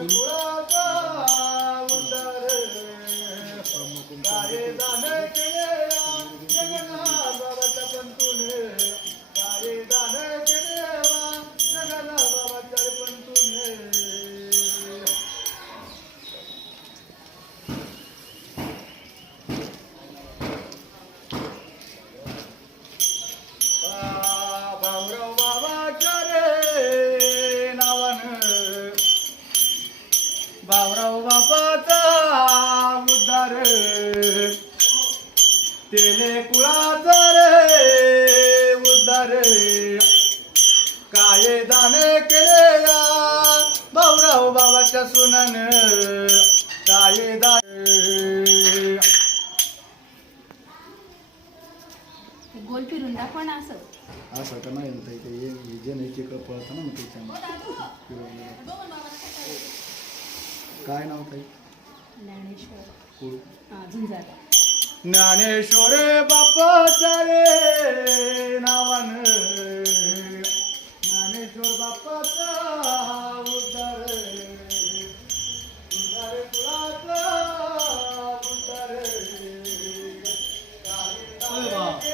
कुळाचा उद्धार भाऊराव बापाचा उद्धार तेले कुळाचा रे उद्धार काय दान केले या भाऊराव बाबाच्या सुनन. काय दान गोल फिरून दाखव ना असं. असं का नाही होत ते जे नाही तिकडं पळतं ना मग त्याच्यामुळे काय नाव ताई? ज्ञानेश्वर. झुंजार ज्ञानेश्वर बाप्पाच्या रे नावानं. ज्ञानेश्वर